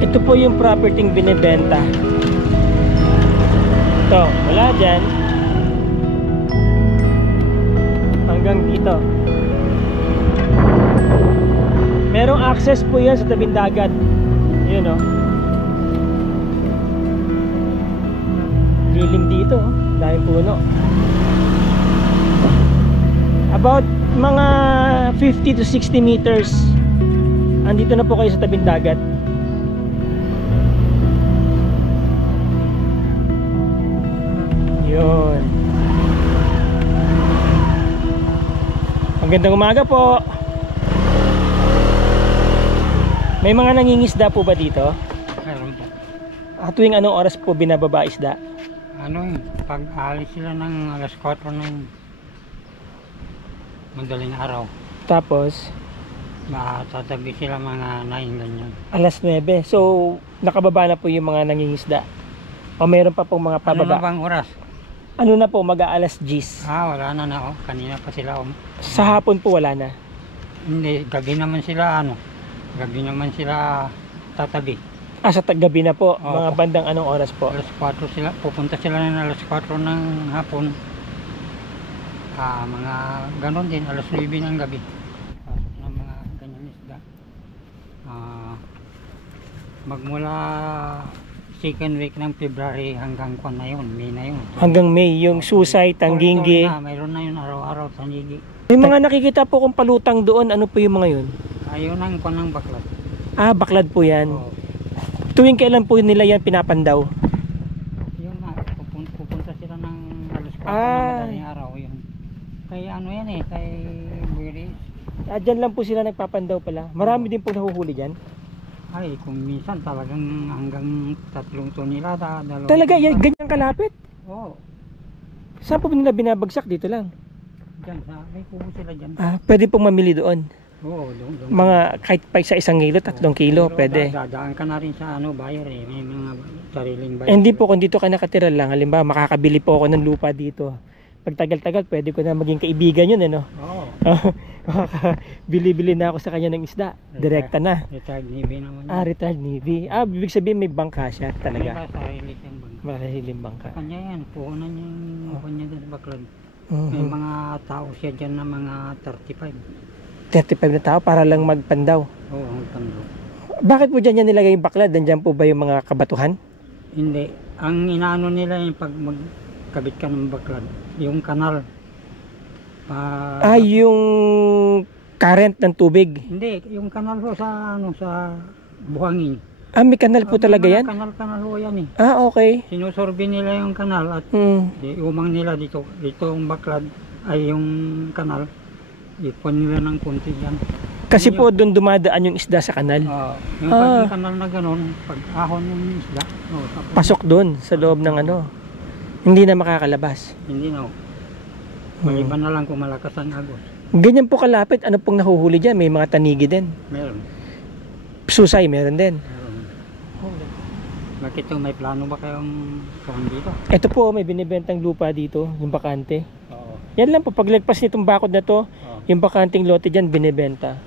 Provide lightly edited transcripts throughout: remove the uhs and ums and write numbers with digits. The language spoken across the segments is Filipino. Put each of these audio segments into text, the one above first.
Ito po yung property binibenta. Ito, wala dyan. Hanggang dito. Merong access po yan sa tabing dagat. Yun o. Lilim dito. Dahil puno. About mga 50 to 60 meters. Andito na po kayo sa tabing dagat. Yun. Magandang umaga po. May mga nangingisda po ba dito? Meron po. Tuwing anong oras po binababa isda? Pag alis sila ng alas 4 ng madaling araw. Tapos? Tatabi sila mga 9 ganyan. Alas 9. So, nakababa na po yung mga nangingisda? O meron pa pong mga pababa? Ano na bang oras? Ano na po, mag-aalas 10? Wala na na. Kanina pa sila. Sa hapon po wala na? Hindi, gabi naman sila Gabi naman sila tatabi. Sa gabi na po? Oo. Mga bandang anong oras po? Alas 4 sila. Pupunta sila na alas 4 ng hapon. Mga ganon din. Alas 9 ng gabi. Pasok ng mga ganyan isda. Magmula second week ng February hanggang na yun, May na yun. Hanggang May, yung susay, tangginggi. Mayroon na yun araw-araw, tangginggi. May mga nakikita po kong palutang doon. Ano po yung mga yun? Ayun ang ng baklad. Baklad po yan. Oo. Tuwing kailan po nila yan pinapandaw? Yun na, pupunta sila ng alas 4 ng madaling araw yun. Kay yan kay Buiris. Dyan lang po sila nagpapandaw pala. Marami din po nahuhuli dyan. Kung minsan talagang hanggang 3 ton nila, dalawa. Talaga, yan, ganyan kalapit? Oo. Saan po nila binabagsak? Dito lang? Dyan, may kubo sila dyan. Pwede pong mamili doon? Oo, doon. Mga kahit pa sa 1 kilo, 3 kilo, Pero pwede. Dadaan ka na rin sa buyer May mga sariling buyer. Hindi po, kung dito ka nakatira lang, halimbawa makakabili po ako ng lupa dito. Pag tagal-tagal, pwede ko na maging kaibigan yun, ano? Oo. Bili-bili na ako sa kanya ng isda. Direkta na. Retired Navy naman. Retired Navy. Ibig sabihin may bangka siya talaga. May sarili siyang bangka. Marahiling bangka. Kanya yan, puhunan yung kanya din sa baklad. May mga tao siya dyan na mga 35. 35 na tao para lang magpandaw. Oo, magpandaw. Bakit po dyan yan nilagay yung baklad? Nandyan po ba yung mga kabatuhan? Hindi. Ang inaano nila yung pag magkabit ka ng baklad, yung kanal. Yung current ng tubig. Hindi, yung kanal ho sa sa buhangin. May kanal po talaga yan? Kanal ho yan Okay. Sinusorbe nila yung kanal at umang nila dito yung baklad ay yung kanal. Ipon nila ng kunti yan. Kasi po doon dumadaan yung isda sa kanal. Yung kanal na gano'n, pag ahon yung isda. Pasok doon sa loob ng hindi na makakalabas. Hindi na. Maliban na lang kung malakas ang agos. Ganyan po kalapit, ano pong nahuhuli dyan? May mga tanigi din. Meron. Susay, meron din. Bakit may plano ba kayong dito? Ito po, may binibentang lupa dito, yung bakante. Oo. Yan lang po, paglagpas nitong bakod na to, yung bakanting lote dyan, binibenta.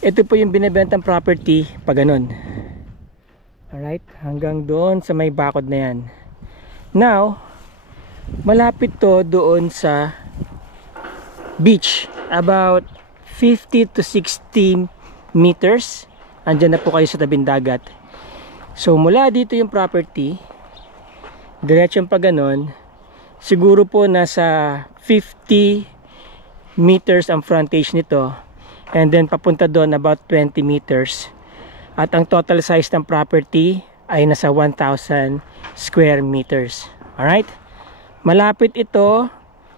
Ito po yung binibentang property pag ganun. Alright, hanggang doon sa may bakod na yan. Now, malapit to doon sa beach. About 50 to 60 meters. Andyan na po kayo sa tabing dagat. So mula dito yung property, diretsong pa ganon, siguro po nasa 50 meters ang frontage nito, and then papunta doon about 20 meters. At ang total size ng property ay nasa 1,000 square meters. Alright, malapit ito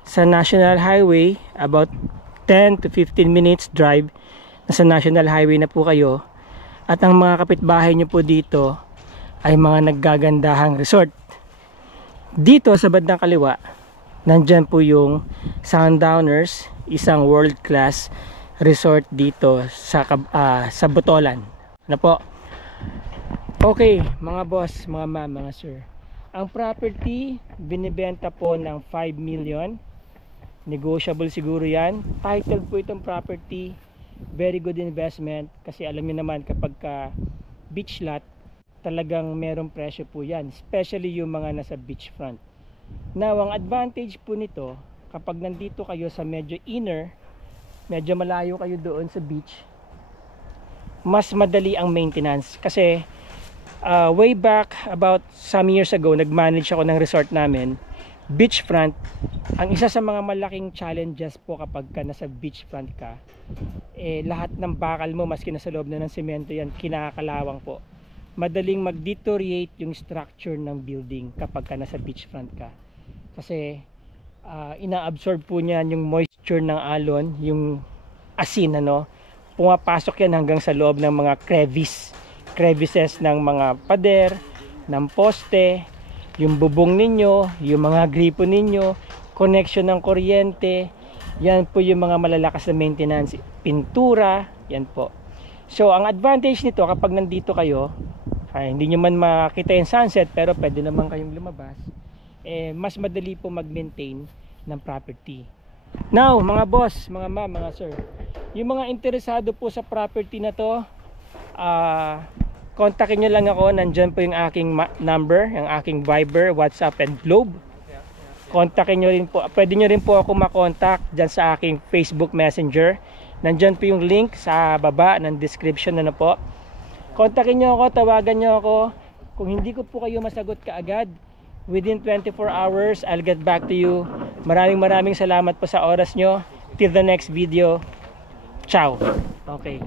sa National Highway, about 10 to 15 minutes drive. Nasa National Highway na po kayo. At ang mga kapitbahay nyo po dito ay mga naggagandahang resort. Dito sa bandang kaliwa, nandyan po yung Sundowners, isang world class resort dito sa Botolan. Ano po? Okay, mga boss, mga ma'am, mga sir. Ang property binibenta po ng 5 million. Negotiable siguro yan. Titled po itong property. Very good investment kasi alam niyo naman kapag ka beach lot, talagang merong presyo po yan, especially yung mga nasa beachfront. Now, ang advantage po nito, kapag nandito kayo sa medyo inner, medyo malayo kayo doon sa beach, mas madali ang maintenance kasi way back about some years ago, nag-manage ako ng resort namin, beachfront. Ang isa sa mga malaking challenges po kapag ka nasa beachfront ka, lahat ng bakal mo, maski nasa loob na ng semento yan, kinakalawang po. Madaling mag-deteriorate yung structure ng building kapag ka nasa beachfront ka. Kasi ina-absorb po niyan yung moisture ng alon, yung asin, ano, pumapasok yan hanggang sa loob ng mga crevices ng mga pader, ng poste, yung bubong ninyo, yung mga gripo ninyo, connection ng kuryente. Yan po yung mga malalakas na maintenance, pintura, yan po. So ang advantage nito kapag nandito kayo, hindi nyo man makita yung sunset pero pwede naman kayong lumabas, mas madali po mag-maintain ng property. Now mga boss, mga ma'am, mga sir, yung mga interesado po sa property na to, kontakin nyo lang ako. Nandyan po yung aking number, yung aking Viber, WhatsApp and Globe. Kontakin nyo rin po, pwede nyo rin po ako makontak dyan sa aking Facebook Messenger. Nandyan po yung link sa baba ng description na po. Kontakin nyo ako, tawagan nyo ako. Kung hindi ko po kayo masagot kaagad, within 24 hours, I'll get back to you. Maraming salamat po sa oras nyo. Till the next video. Ciao. Okay.